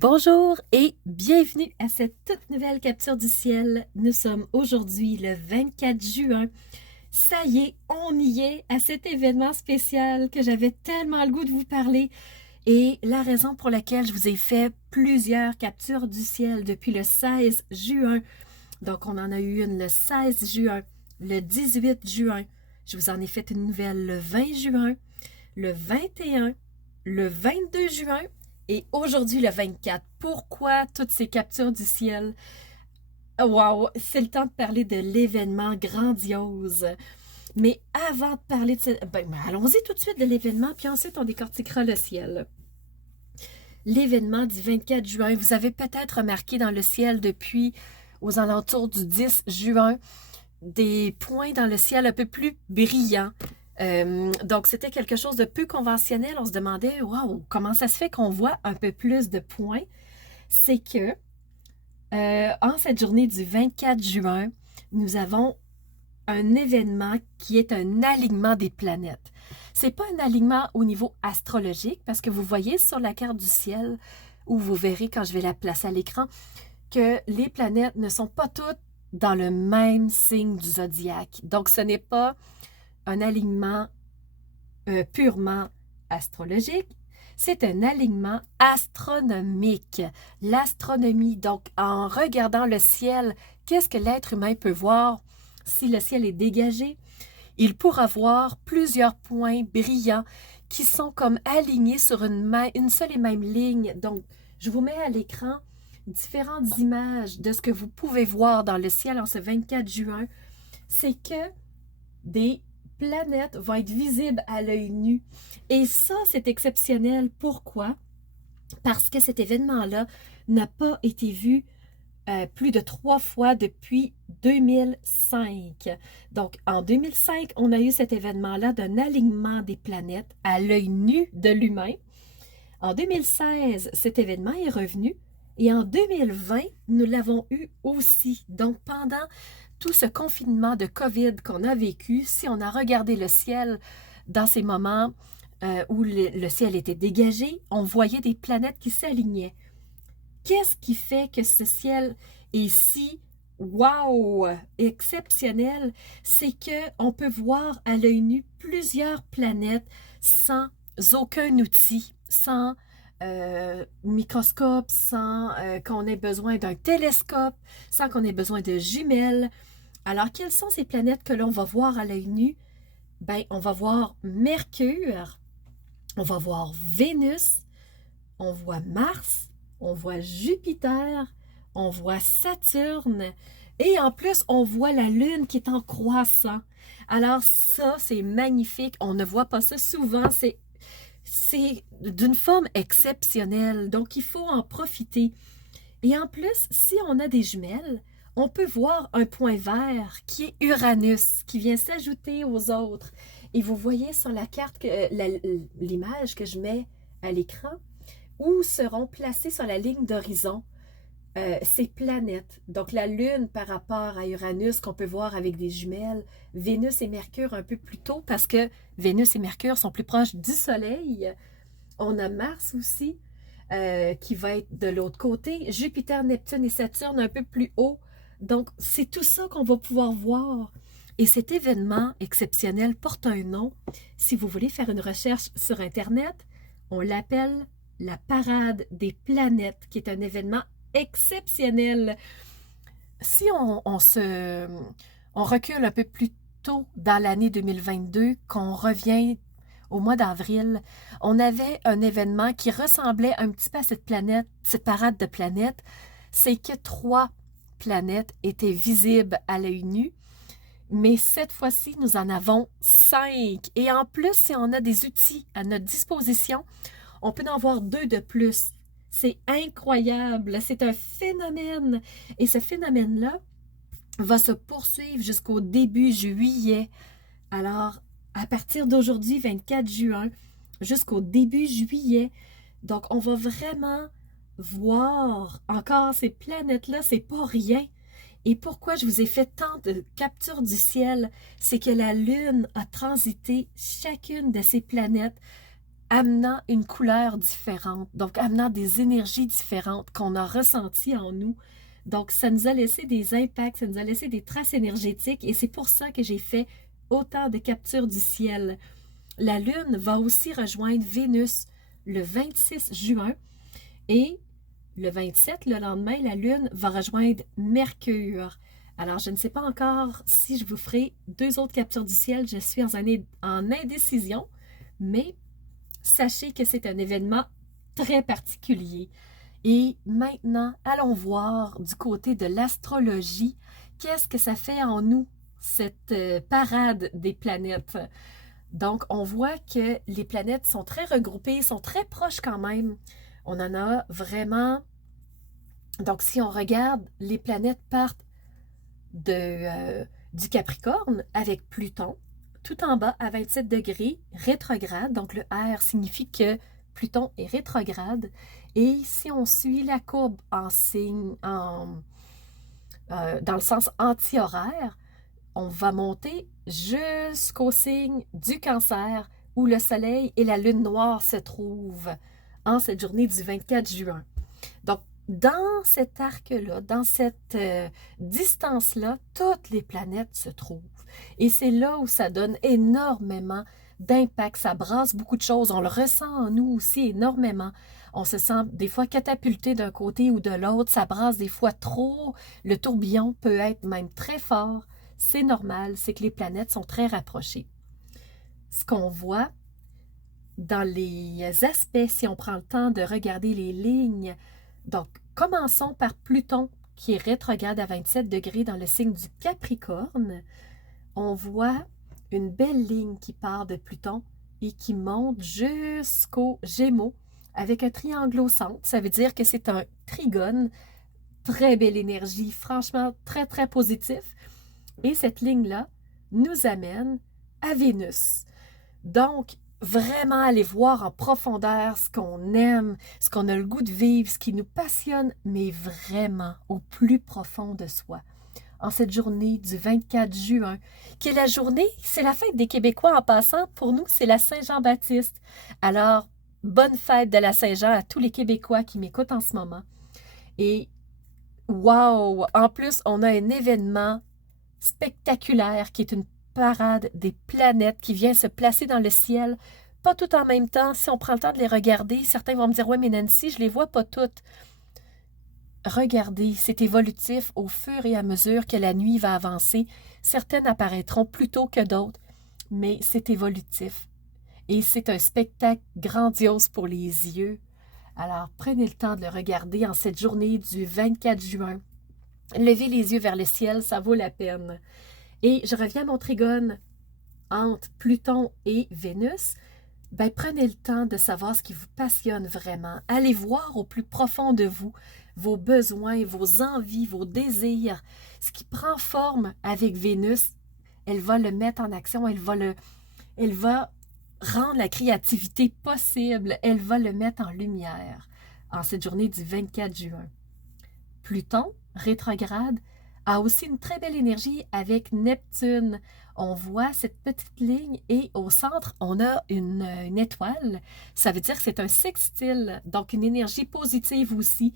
Bonjour et bienvenue à cette toute nouvelle capture du ciel. Nous sommes aujourd'hui le 24 juin. Ça y est, on y est à cet événement spécial que j'avais tellement le goût de vous parler. Et la raison pour laquelle je vous ai fait plusieurs captures du ciel depuis le 16 juin. Donc, on en a eu une le 16 juin, le 18 juin. Je vous en ai fait une nouvelle le 20 juin, le 21, le 22 juin et aujourd'hui le 24. Pourquoi toutes ces captures du ciel? Wow, c'est le temps de parler de l'événement grandiose. Mais avant de parler de ce... allons-y tout de suite de l'événement, puis ensuite on décortiquera le ciel. L'événement du 24 juin, vous avez peut-être remarqué dans le ciel depuis aux alentours du 10 juin, des points dans le ciel un peu plus brillants. Donc, c'était quelque chose de peu conventionnel. On se demandait, waouh, comment ça se fait qu'on voit un peu plus de points? C'est que, en cette journée du 24 juin, nous avons un événement qui est un alignement des planètes. C'est pas un alignement au niveau astrologique, parce que vous voyez sur la carte du ciel, où vous verrez quand je vais la placer à l'écran, que les planètes ne sont pas toutes dans le même signe du zodiaque. Donc, ce n'est pas un alignement purement astrologique, c'est un alignement astronomique. L'astronomie, donc en regardant le ciel, qu'est-ce que l'être humain peut voir si le ciel est dégagé? Il pourra voir plusieurs points brillants qui sont comme alignés sur une seule et même ligne. Donc, je vous mets à l'écran différentes images de ce que vous pouvez voir dans le ciel en ce 24 juin. C'est que des planètes vont être visibles à l'œil nu. Et ça, c'est exceptionnel. Pourquoi? Parce que cet événement-là n'a pas été vu plus de 3 fois depuis 2005. Donc, en 2005, on a eu cet événement-là d'un alignement des planètes à l'œil nu de l'humain. En 2016, cet événement est revenu et en 2020, nous l'avons eu aussi. Donc, pendant tout ce confinement de COVID qu'on a vécu, si on a regardé le ciel dans ces moments où le ciel était dégagé, on voyait des planètes qui s'alignaient. Qu'est-ce qui fait que ce ciel est si, wow, exceptionnel? C'est qu'on peut voir à l'œil nu plusieurs planètes sans aucun outil, sans microscope, sans qu'on ait besoin d'un télescope, sans qu'on ait besoin de jumelles. Alors, quelles sont ces planètes que l'on va voir à l'œil nu? Ben, on va voir Mercure, on va voir Vénus, on voit Mars, on voit Jupiter, on voit Saturne et en plus, on voit la Lune qui est en croissant. Alors ça, c'est magnifique. On ne voit pas ça souvent. C'est d'une forme exceptionnelle. Donc, il faut en profiter. Et en plus, si on a des jumelles, on peut voir un point vert qui est Uranus, qui vient s'ajouter aux autres. Et vous voyez sur la carte, l'image que je mets à l'écran, où seront placées sur la ligne d'horizon ces planètes. Donc la Lune par rapport à Uranus qu'on peut voir avec des jumelles, Vénus et Mercure un peu plus tôt parce que Vénus et Mercure sont plus proches du Soleil. On a Mars aussi qui va être de l'autre côté, Jupiter, Neptune et Saturne un peu plus haut. Donc c'est tout ça qu'on va pouvoir voir. Et cet événement exceptionnel porte un nom. Si vous voulez faire une recherche sur Internet, on l'appelle la Parade des planètes, qui est un événement exceptionnel. Si on recule un peu plus tôt dans l'année 2022, qu'on revient au mois d'avril, on avait un événement qui ressemblait un petit peu à cette parade de planètes. C'est que 3 planètes étaient visibles à l'œil nu. Mais cette fois-ci, nous en avons 5. Et en plus, si on a des outils à notre disposition, on peut en voir 2 de plus. C'est incroyable, c'est un phénomène. Et ce phénomène-là va se poursuivre jusqu'au début juillet. Alors, à partir d'aujourd'hui, 24 juin, jusqu'au début juillet, donc on va vraiment voir encore ces planètes-là, c'est pas rien. Et pourquoi je vous ai fait tant de captures du ciel, c'est que la Lune a transité chacune de ces planètes amenant une couleur différente, donc amenant des énergies différentes qu'on a ressenties en nous. Donc, ça nous a laissé des impacts, ça nous a laissé des traces énergétiques et c'est pour ça que j'ai fait autant de captures du ciel. La Lune va aussi rejoindre Vénus le 26 juin et le 27, le lendemain, la Lune va rejoindre Mercure. Alors, je ne sais pas encore si je vous ferai 2 autres captures du ciel. Je suis en indécision, mais sachez que c'est un événement très particulier. Et maintenant, allons voir du côté de l'astrologie, qu'est-ce que ça fait en nous, cette parade des planètes. Donc, on voit que les planètes sont très regroupées, sont très proches quand même. On en a vraiment... Donc, si on regarde, les planètes partent du Capricorne avec Pluton, tout en bas à 27 degrés, rétrograde. Donc, le R signifie que Pluton est rétrograde. Et si on suit la courbe en signe, dans le sens anti-horaire, on va monter jusqu'au signe du Cancer où le Soleil et la Lune noire se trouvent en cette journée du 24 juin. Donc, dans cet arc-là, dans cette distance-là, toutes les planètes se trouvent. Et c'est là où ça donne énormément d'impact. Ça brasse beaucoup de choses. On le ressent en nous aussi énormément. On se sent des fois catapulté d'un côté ou de l'autre. Ça brasse des fois trop. Le tourbillon peut être même très fort. C'est normal, c'est que les planètes sont très rapprochées. Ce qu'on voit dans les aspects, si on prend le temps de regarder les lignes, donc commençons par Pluton qui est rétrograde à 27 degrés dans le signe du Capricorne. On voit une belle ligne qui part de Pluton et qui monte jusqu'aux Gémeaux avec un triangle au centre. Ça veut dire que c'est un trigone, très belle énergie, franchement très très positif. Et cette ligne-là nous amène à Vénus. Donc, vraiment aller voir en profondeur ce qu'on aime, ce qu'on a le goût de vivre, ce qui nous passionne, mais vraiment au plus profond de soi. En cette journée du 24 juin, qui est la journée, c'est la fête des Québécois en passant. Pour nous, c'est la Saint-Jean-Baptiste. Alors, bonne fête de la Saint-Jean à tous les Québécois qui m'écoutent en ce moment. Et, wow! En plus, on a un événement spectaculaire qui est une parade des planètes qui vient se placer dans le ciel, pas toutes en même temps. Si on prend le temps de les regarder, certains vont me dire « Ouais, mais Nancy, je les vois pas toutes. » Regardez, c'est évolutif au fur et à mesure que la nuit va avancer. Certaines apparaîtront plus tôt que d'autres, mais c'est évolutif. Et c'est un spectacle grandiose pour les yeux. Alors, prenez le temps de le regarder en cette journée du 24 juin. Levez les yeux vers le ciel, ça vaut la peine. Et je reviens à mon trigone entre Pluton et Vénus. Ben, prenez le temps de savoir ce qui vous passionne vraiment. Allez voir au plus profond de vous vos besoins, vos envies, vos désirs. Ce qui prend forme avec Vénus, elle va le mettre en action, elle va rendre la créativité possible, elle va le mettre en lumière en cette journée du 24 juin. Pluton, rétrograde, a aussi une très belle énergie avec Neptune. On voit cette petite ligne et au centre, on a une étoile. Ça veut dire que c'est un sextile, donc une énergie positive aussi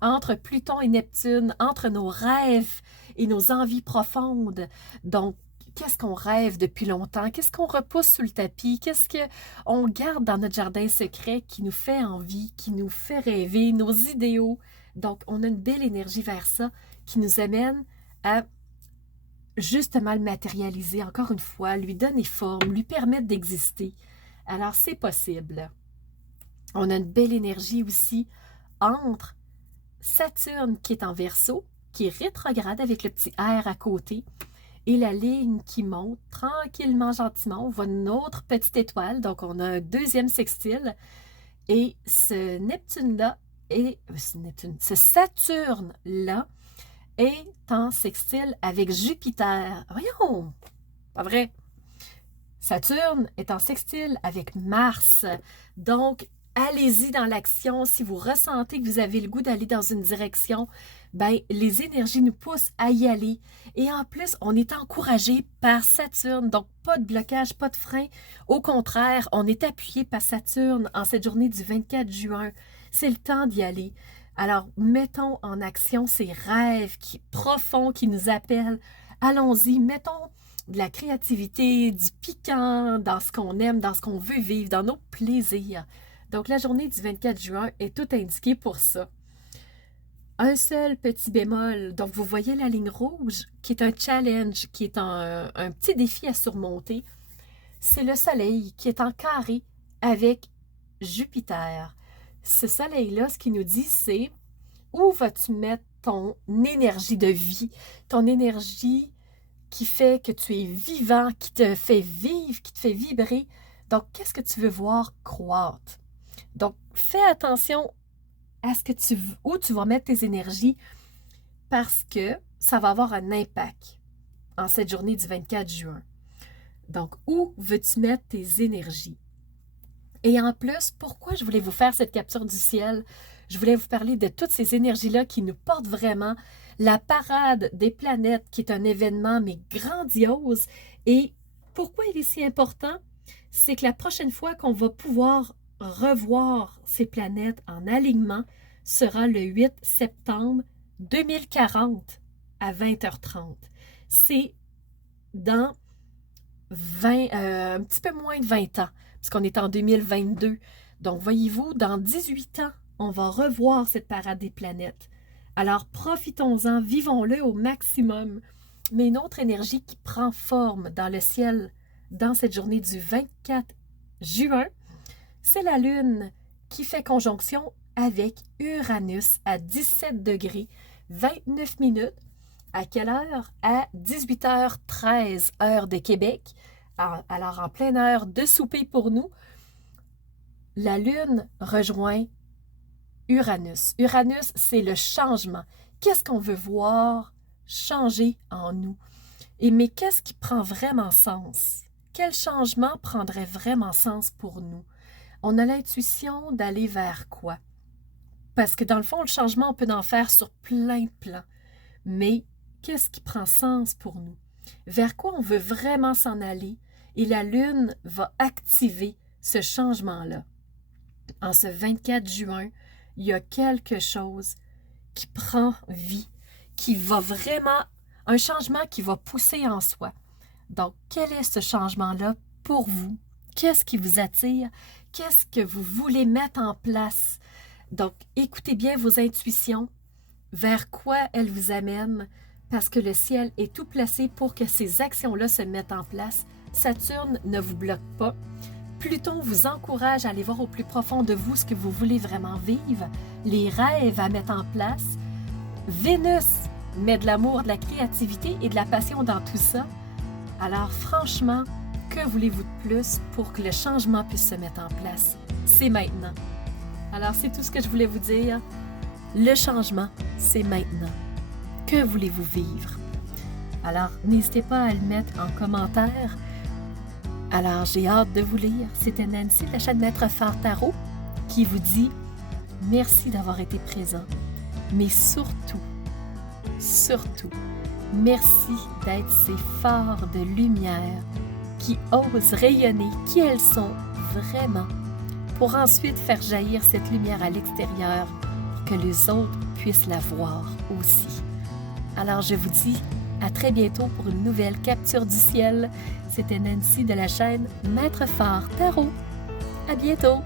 entre Pluton et Neptune, entre nos rêves et nos envies profondes. Donc, qu'est-ce qu'on rêve depuis longtemps? Qu'est-ce qu'on repousse sous le tapis? Qu'est-ce qu'on garde dans notre jardin secret qui nous fait envie, qui nous fait rêver, nos idéaux? Donc, on a une belle énergie vers ça qui nous amène à justement le matérialiser, encore une fois, lui donner forme, lui permettre d'exister. Alors, c'est possible. On a une belle énergie aussi entre Saturne qui est en Verseau, qui est rétrograde avec le petit R à côté, et la ligne qui monte tranquillement, gentiment. On voit une autre petite étoile, donc on a un deuxième sextile. Et ce Neptune-là, ce Saturne-là, est en sextile avec Jupiter. Voyons, pas vrai. Saturne est en sextile avec Mars. Donc, allez-y dans l'action. Si vous ressentez que vous avez le goût d'aller dans une direction, ben les énergies nous poussent à y aller. Et en plus, on est encouragé par Saturne, donc pas de blocage, pas de frein. Au contraire, on est appuyé par Saturne en cette journée du 24 juin. C'est le temps d'y aller. Alors, mettons en action ces rêves profonds qui nous appellent. Allons-y, mettons de la créativité, du piquant dans ce qu'on aime, dans ce qu'on veut vivre, dans nos plaisirs. Donc, la journée du 24 juin est tout indiquée pour ça. Un seul petit bémol, donc vous voyez la ligne rouge, qui est un challenge, qui est un petit défi à surmonter. C'est le soleil qui est en carré avec Jupiter. Ce soleil-là, ce qu'il nous dit, c'est où vas-tu mettre ton énergie de vie, ton énergie qui fait que tu es vivant, qui te fait vivre, qui te fait vibrer. Donc, qu'est-ce que tu veux voir croître? Donc, fais attention à où tu vas mettre tes énergies parce que ça va avoir un impact en cette journée du 24 juin. Donc, où veux-tu mettre tes énergies? Et en plus, pourquoi je voulais vous faire cette capture du ciel? Je voulais vous parler de toutes ces énergies-là qui nous portent vraiment. La parade des planètes, qui est un événement, mais grandiose. Et pourquoi il est si important? C'est que la prochaine fois qu'on va pouvoir revoir ces planètes en alignement sera le 8 septembre 2040 à 20h30. C'est dans un petit peu moins de 20 ans, puisqu'on est en 2022. Donc, voyez-vous, dans 18 ans, on va revoir cette parade des planètes. Alors, profitons-en, vivons-le au maximum. Mais une autre énergie qui prend forme dans le ciel dans cette journée du 24 juin, c'est la Lune qui fait conjonction avec Uranus à 17 degrés, 29 minutes. À quelle heure? À 18h13, heure de Québec. Alors, en pleine heure de souper pour nous, la Lune rejoint Uranus. Uranus, c'est le changement. Qu'est-ce qu'on veut voir changer en nous? Mais qu'est-ce qui prend vraiment sens? Quel changement prendrait vraiment sens pour nous? On a l'intuition d'aller vers quoi? Parce que dans le fond, le changement, on peut en faire sur plein de plans. Mais qu'est-ce qui prend sens pour nous? Vers quoi on veut vraiment s'en aller? Et la Lune va activer ce changement-là. En ce 24 juin, il y a quelque chose qui prend vie, qui va vraiment, un changement qui va pousser en soi. Donc, quel est ce changement-là pour vous? Qu'est-ce qui vous attire? Qu'est-ce que vous voulez mettre en place? Donc, écoutez bien vos intuitions, vers quoi elles vous amènent, parce que le ciel est tout placé pour que ces actions-là se mettent en place. Saturne ne vous bloque pas. Pluton vous encourage à aller voir au plus profond de vous ce que vous voulez vraiment vivre, les rêves à mettre en place. Vénus met de l'amour, de la créativité et de la passion dans tout ça. Alors franchement, que voulez-vous de plus pour que le changement puisse se mettre en place? C'est maintenant. Alors c'est tout ce que je voulais vous dire. Le changement, c'est maintenant. Que voulez-vous vivre? Alors n'hésitez pas à le mettre en commentaire. Alors, j'ai hâte de vous lire. C'était Nancy de la chaîne Maître Phare Tarot qui vous dit merci d'avoir été présent. Mais surtout, merci d'être ces phares de lumière qui osent rayonner qui elles sont vraiment pour ensuite faire jaillir cette lumière à l'extérieur pour que les autres puissent la voir aussi. Alors, je vous dis à très bientôt pour une nouvelle capture du ciel. C'était Nancy de la chaîne Maître Phare Tarot. À bientôt!